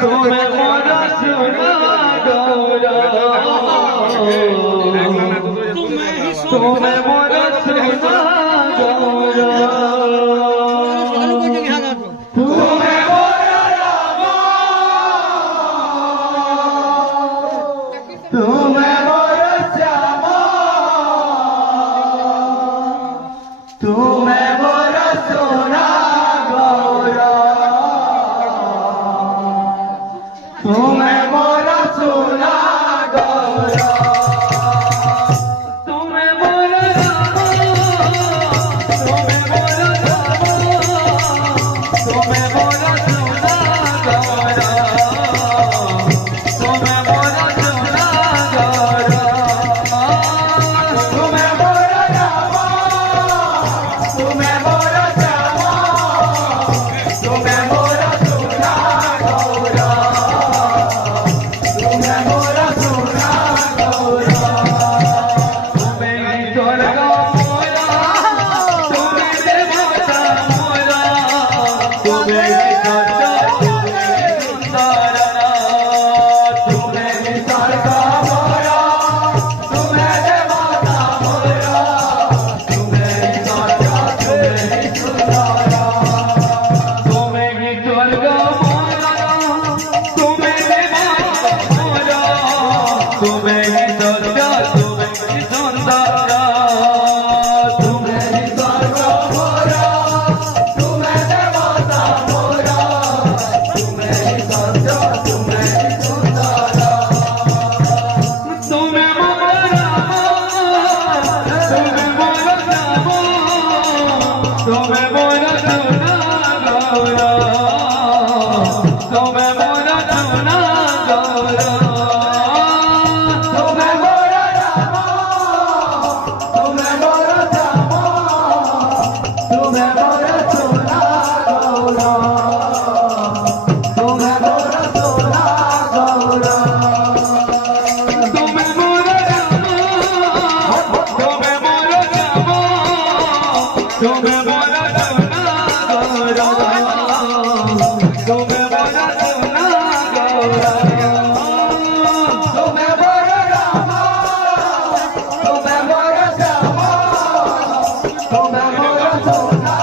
তুমি মোর সোনা গৌরা তুমি মোর সোনা গৌরা তুমি মোর রাম তুমি মোর শ্যাম তুমি মোর সোনা গৌরা তুমি মোর সোনা গৌরা তুমি মোর রাম তুমি মোর রাম তুমি মোর সোনা গৌরা তুমি মোর সোনা গৌরা তুমি মোর রাম তুমি মোর শ্যাম তুমি মোর সোনা গৌরা তুমি মোর সোনা গৌরা তুমি দুর্গা মোরা তুমি দেবতা মোরা তুমি সত্য তুমি সুন্দর তুমি দুর্গা মোরা তুমি দেবতা মোরা তুমি সত্য তুমি সুন্দর তুমি দুর্গা মোরা তুমি দেবতা মোরা তুমি সত্য তুমি সুন্দর তুমি দুর্গা মোরা তুমি দেবতা মোরা তুমি সত্য তুমি সুন্দর তুমি মোর রাম তুমি মোর রাম তুমি মোর সোনা গৌরা তুমি মোর সোনা গৌরা তুমি মোর রাম তুমি মোর শ্যাম তুমি মোর সোনা গৌরা তুমি মোর সোনা গৌরা তুমি মোর রাম তুমি মোর শ্যাম তুমি মোর সোনা গৌরা তুমি মোর সোনা গৌরা তুমি মোর রাম তুমি মোর শ্যাম তুমি মোর সোনা